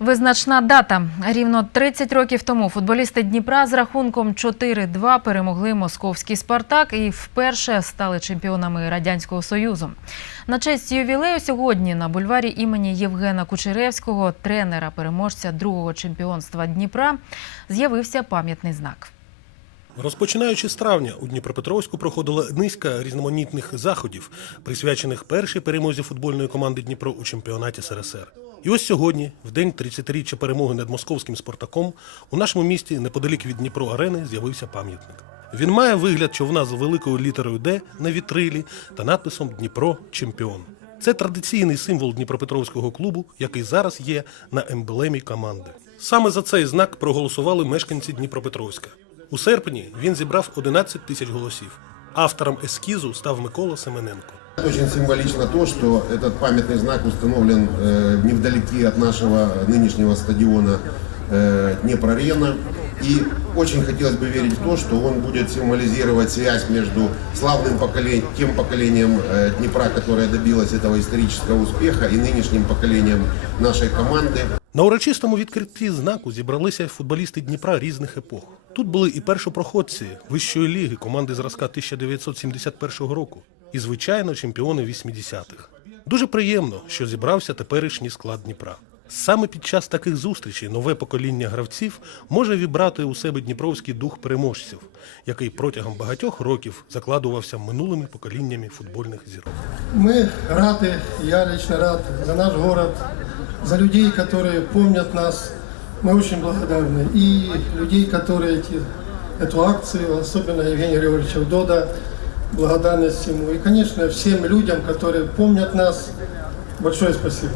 Визначна дата. Рівно 30 років тому футболісти Дніпра з рахунком 4-2 перемогли московський «Спартак» і вперше стали чемпіонами Радянського Союзу. На честь ювілею сьогодні на бульварі імені Євгена Кучеревського, тренера-переможця другого чемпіонства Дніпра, з'явився пам'ятний знак. Розпочинаючи з травня у Дніпропетровську проходила низка різноманітних заходів, присвячених першій перемозі футбольної команди Дніпро у чемпіонаті СРСР. І ось сьогодні, в день 30-річчя перемоги над московським Спартаком, у нашому місті неподалік від Дніпро арени з'явився пам'ятник. Він має вигляд човна з великою літерою Д на вітрилі та надписом Дніпро чемпіон. Це традиційний символ Дніпропетровського клубу, який зараз є на емблемі команди. Саме за цей знак проголосували мешканці Дніпропетровська. У серпні він зібрав 11 тисяч голосів. Автором ескізу став Микола Семененко. Очень символично то, что этот памятный знак установлен э, невдалеке от нашего нынешнего стадиона э, Днепр-Арена. И очень хотелось бы верить в то, что он будет символизировать связь между славным поколением, тем поколением э, Днепра, которое добилось этого исторического успеха, и нынешним поколением нашей команды. На урочистому відкритті знаку зібралися футболісти Дніпра різних епох. Тут були і першопроходці вищої ліги команди зразка 1971 року, і, звичайно, чемпіони 80-х. Дуже приємно, що зібрався теперішній склад Дніпра. Саме під час таких зустрічей нове покоління гравців може вібрати у себе дніпровський дух переможців, який протягом багатьох років закладувався минулими поколіннями футбольних зірок. Мы рады, я лично рад за наш город, за людей, которые помнят нас. Мы очень благодарны. И людей, которые эти, эту акцию, особенно Евгению Григорьевичу Дода, благодарность ему. И, конечно, всем людям, которые помнят нас, большое спасибо.